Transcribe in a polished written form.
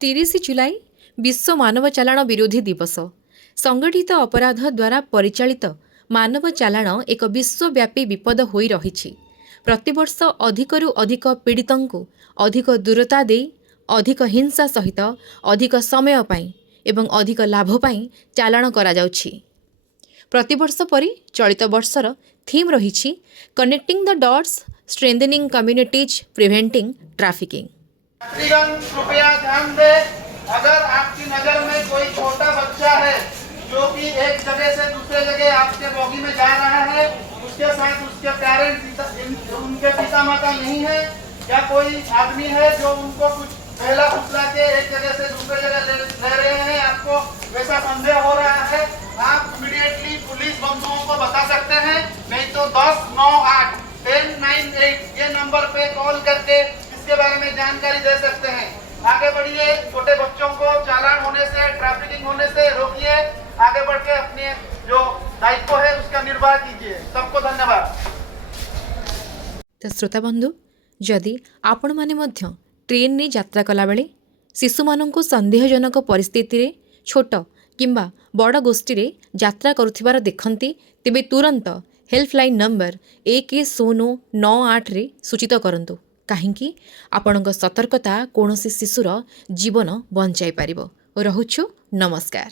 30 जुलाई विश्व मानव चालाण विरोधी दिवस। संगठित अपराध द्वारा परिचालित मानव चालाण एक विश्वव्यापी विपद होई रही। प्रतिवर्ष अधिकरू अधिक पीड़ितों अधिक दूरता दे अधिक हिंसा सहित अधिक समय पाई एवं अधिक लाभ पाई चालाण करा जाउछि। प्रतिवर्ष परि चलित वर्षर थीम रही connecting the dots strengthening communities preventing trafficking. कृपया ध्यान दें, अगर आपकी नजर में कोई छोटा बच्चा है जो कि एक जगह से दूसरे जगह आपके बॉगी में जा रहा है, उसके साथ उसके पेरेंट्स उनके पिता माता नहीं है, या कोई आदमी है जो उनको कुछ पहला फुसला के एक जगह से दूसरे जगह ले रहे हैं, आपको वैसा संदेह हो रहा है, आप इमीडिएटली पुलिस बंधुओं को बता सकते हैं, नहीं तो 1098 1098 ये नंबर पे कॉल करके इसके बारे में जानकारी दे सकते हैं। आगे बढ़िए, छोटे बच्चों को चालान होने से, ट्रैफिकिंग होने से रोकिए, आगे बढ़ के अपने जो दायित्व है उसका निर्वाह कीजिए। सबको धन्यवाद। तो श्रोता बंधु, जदि आपण माने मध्य ट्रेन रे यात्रा कला बेले शिशु माननको संदेहजनक परिस्थिति रे छोट किंबा बड़ गोष्ठी रे यात्रा करुथिबार देखंती, तेबे तुरंत हेल्पलाइन नंबर 1098 रे सूचित करंतु, काहींकि आपणक सतर्कता कौनसी शिशुर जीवन बंचाई पारिबो। रहुछु, नमस्कार।